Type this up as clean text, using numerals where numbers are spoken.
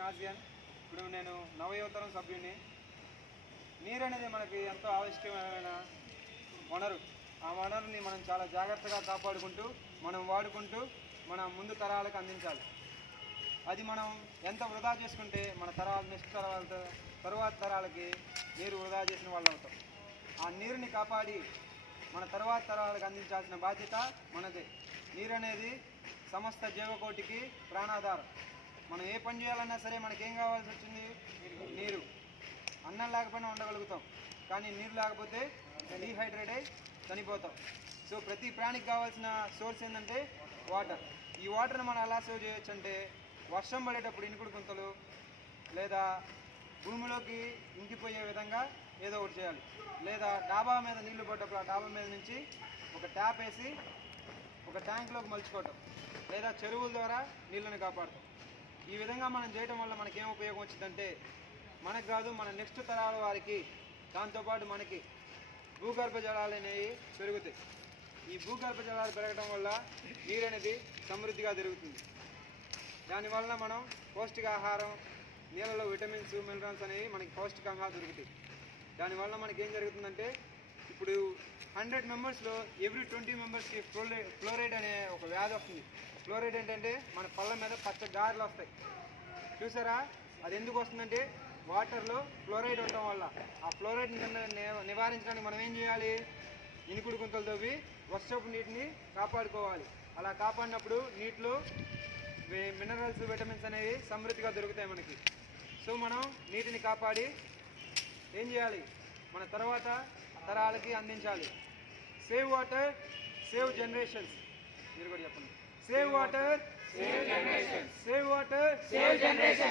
నాజియన్. ఇప్పుడు నేను నవయువతరం సభ్యుని. నీరు అనేది మనకి ఎంతో ఆవశ్యకమైన వనరు. ఆ వనరుని మనం చాలా జాగ్రత్తగా కాపాడుకుంటూ మనం వాడుకుంటూ మన ముందు తరాలకు అందించాలి. అది మనం ఎంత వృధా చేసుకుంటే మన నెక్స్ట్ తరువాత తరాలకి నీరు వృధా చేసిన వాళ్ళు అవుతాం. ఆ నీరుని కాపాడి మన తరువాత తరాలకు అందించాల్సిన బాధ్యత మనదే. నీరు అనేది సమస్త జీవకోటికి ప్రాణాధారం. మనం ఏ పని చేయాలన్నా సరే మనకేం కావాల్సి వచ్చింది? నీరు. అన్నం లేకపోయినా ఉండగలుగుతాం, కానీ నీరు లేకపోతే డీహైడ్రేట్ అయి చనిపోతాం. సో ప్రతి ప్రాణికి కావాల్సిన సోర్స్ ఏంటంటే వాటర్. ఈ వాటర్ని మనం ఎలా సేవ్ చేయొచ్చు అంటే, వర్షం పడేటప్పుడు ఇనుకుడు గుంతలు లేదా భూమిలోకి ఇంకిపోయే విధంగా ఏదో ఒకటి చేయాలి. లేదా డాబా మీద నీళ్లు పడ్డప్పుడు ఆ డాబా మీద నుంచి ఒక ట్యాప్ వేసి ఒక ట్యాంక్లోకి మలుచుకోవటం, లేదా చెరువుల ద్వారా నీళ్ళని కాపాడటం. ఈ విధంగా మనం చేయడం వల్ల మనకేం ఉపయోగం వచ్చిందంటే, మనకు కాదు మన నెక్స్ట్ తరాల వారికి, దాంతోపాటు మనకి భూగర్భ జలాలు అనేవి పెరుగుతాయి. ఈ భూగర్భ జలాలు పెరగడం వల్ల నీరు అనేది సమృద్ధిగా జరుగుతుంది. దానివల్ల మనం పౌష్టికాహారం, నీళ్ళలో విటమిన్స్, మినరల్స్ అనేవి మనకి పౌష్టికంగా దొరుకుతాయి. దానివల్ల మనకి ఏం జరుగుతుందంటే, ఇప్పుడు 100 మెంబర్స్లో ఎవ్రీ 20 మెంబర్స్కి ఫ్లోరైడ్ అనే ఒక వ్యాధి వస్తుంది. ఫ్లోరైడ్ ఏంటంటే మన పళ్ళ మీద పచ్చ గారెలు వస్తాయి, చూసారా? అది ఎందుకు వస్తుందంటే వాటర్లో ఫ్లోరైడ్ ఉండటం వల్ల. ఆ ఫ్లోరైడ్ నివారించడానికి మనం ఏం చేయాలి? ఇనుకుడు గుంతలు తవ్వి వర్షపు నీటిని కాపాడుకోవాలి. అలా కాపాడినప్పుడు నీటిలో మినరల్స్, విటమిన్స్ అనేవి సమృద్ధిగా దొరుకుతాయి మనకి. సో మనం నీటిని కాపాడి ఏం చేయాలి? మన తర్వాత తరాలకి అందించాలి. Save water, save generations. మీరు కూడా చెప్పండి. Save water, save generations. Save water, save generations.